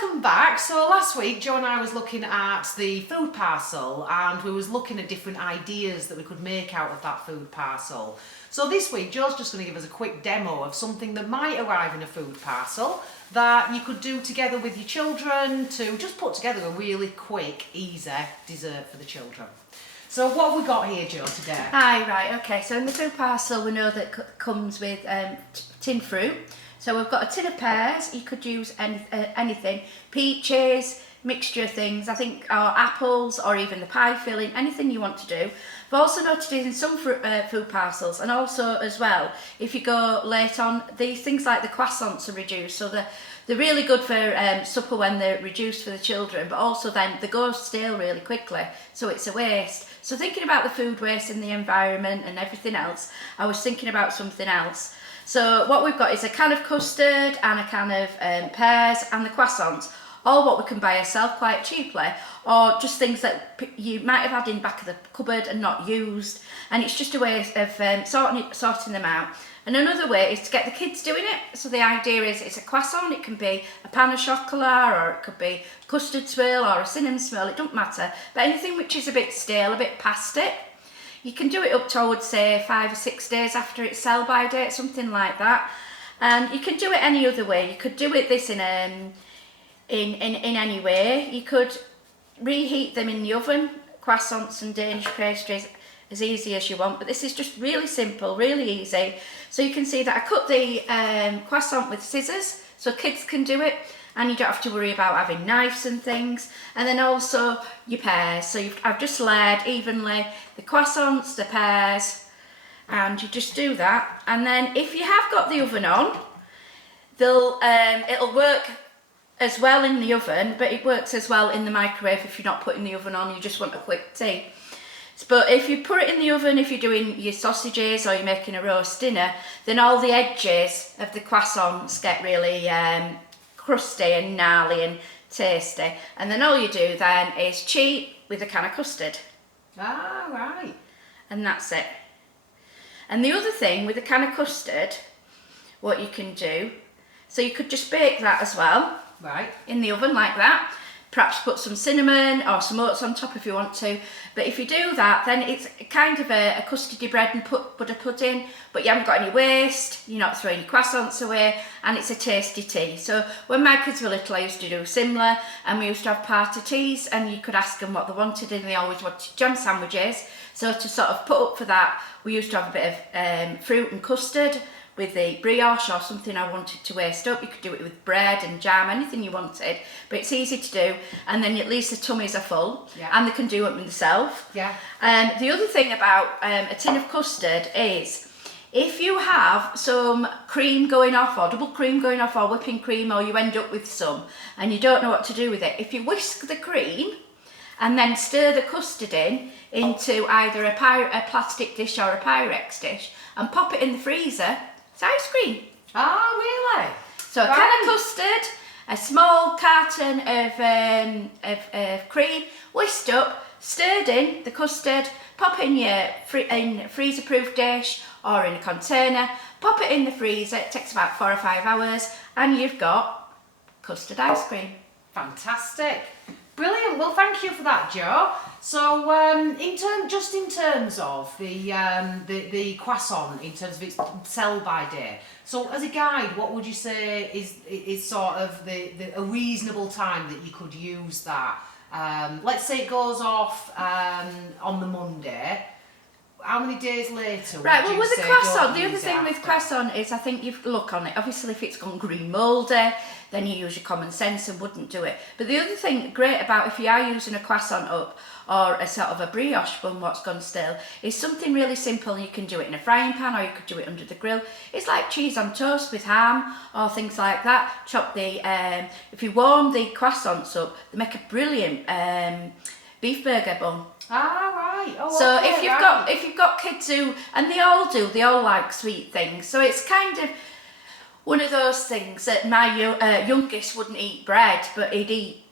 welcome back. So last week Joe and I was looking at the food parcel and we was looking at different ideas that we could make out of that food parcel. So this week Joe's just going to give us a quick demo of something that might arrive in a food parcel that you could do together with your children to just put together a really quick, easy dessert for the children. So what have we got here, Joe, today? Hi, right, okay, so in the food parcel we know that comes with tin fruit. So we've got a tin of pears, you could use anything, peaches, mixture of things, I think, or apples, or even the pie filling, anything you want to do. I've also noticed in some food parcels, and also as well, if you go late on, these things like the croissants are reduced, so they're really good for supper when they're reduced for the children, but also then they go stale really quickly, so it's a waste. So thinking about the food waste and the environment and everything else, I was thinking about something else. So what we've got is a can of custard and a can of pears and the croissants, all what we can buy ourselves quite cheaply, or just things that you might have had in the back of the cupboard and not used, and it's just a way of sorting them out. And another way is to get the kids doing it. So the idea is it's a croissant, it can be a pan of chocolat, or it could be custard swirl or a cinnamon swirl, it doesn't matter, but anything which is a bit stale, a bit past it. You can do it up to, I would say, 5 or 6 days after its sell-by date, something like that. And you can do it any other way. You could do it this in any way. You could reheat them in the oven, croissants and Danish pastries, as easy as you want. But this is just really simple, really easy. So you can see that I cut the croissant with scissors, so kids can do it. And you don't have to worry about having knives and things. And then also your pears. So I've just layered evenly the croissants, the pears, and you just do that. And then if you have got the oven on, it'll work as well in the oven, but it works as well in the microwave if you're not putting the oven on, you just want a quick tea. But if you put it in the oven, if you're doing your sausages or you're making a roast dinner, then all the edges of the croissants get really crusty and gnarly and tasty, and then all you do then is cheat with a can of custard. Ah, right. And that's it. And the other thing with a can of custard, what you can do, so you could just bake that as well, right, in the oven like that. Perhaps put some cinnamon or some oats on top if you want to. But if you do that, then it's kind of a custardy bread and butter pudding, but you haven't got any waste, you're not throwing your croissants away, and it's a tasty tea. So when my kids were little, I used to do similar, and we used to have party teas, and you could ask them what they wanted, and they always wanted jam sandwiches. So to sort of put up for that, we used to have a bit of fruit and custard with the brioche or something I wanted to waste up. You could do it with bread and jam, anything you wanted, but it's easy to do, and then at least the tummies are full, and they can do it themselves. Yeah. The other thing about a tin of custard is, if you have some cream going off, or double cream going off, or whipping cream, or you end up with some, and you don't know what to do with it, if you whisk the cream, and then stir the custard into either a plastic dish or a Pyrex dish, and pop it in the freezer, it's ice cream. Ah, really? So a can of custard, a small carton of cream, whisked up, stirred in the custard, pop it in your freezer-proof dish or in a container, pop it in the freezer, it takes about 4 or 5 hours, and you've got custard ice cream. Fantastic. Brilliant. Well, thank you for that, Joe. So, in terms of the croissant, in terms of its sell-by date. So, as a guide, what would you say is sort of a reasonable time that you could use that? Let's say it goes off on the Monday. How many days later? Right, well, with the croissant, the other thing with croissant is, I think you've look on it. Obviously, if it's gone green mouldy, then you use your common sense and wouldn't do it. But the other thing great about if you are using a croissant up, or a sort of a brioche bun what's gone stale, is something really simple. You can do it in a frying pan, or you could do it under the grill. It's like cheese on toast with ham or things like that. Chop the if you warm the croissants up, they make a brilliant beef burger bun. Ah, right. Oh, so okay, if you've got kids who, and they all like sweet things, so it's kind of one of those things that my youngest wouldn't eat bread, but he'd eat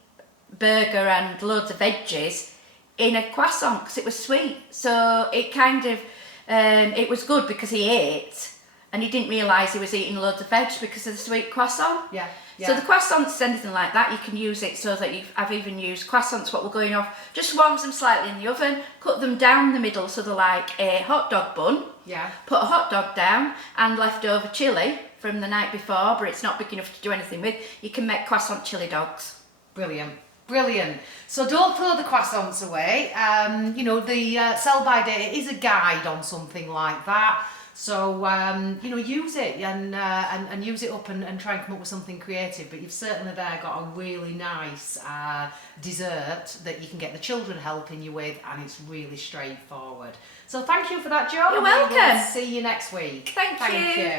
burger and loads of veggies in a croissant because it was sweet. So it kind of it was good because he ate, and he didn't realise he was eating loads of veg because of the sweet croissant. Yeah. So the croissants, anything like that, you can use it so that I've even used croissants, what we're going off, just warms them slightly in the oven, cut them down the middle so they're like a hot dog bun. Yeah. Put a hot dog down and leftover chilli from the night before, but it's not big enough to do anything with. You can make croissant chilli dogs. Brilliant. Brilliant. So don't throw the croissants away. You know, the sell by date is a guide on something like that. So, you know, use it and use it up and try and come up with something creative. But you've certainly there got a really nice dessert that you can get the children helping you with, and it's really straightforward. So thank you for that, Jo. You're welcome. We'll see you next week. Thank you.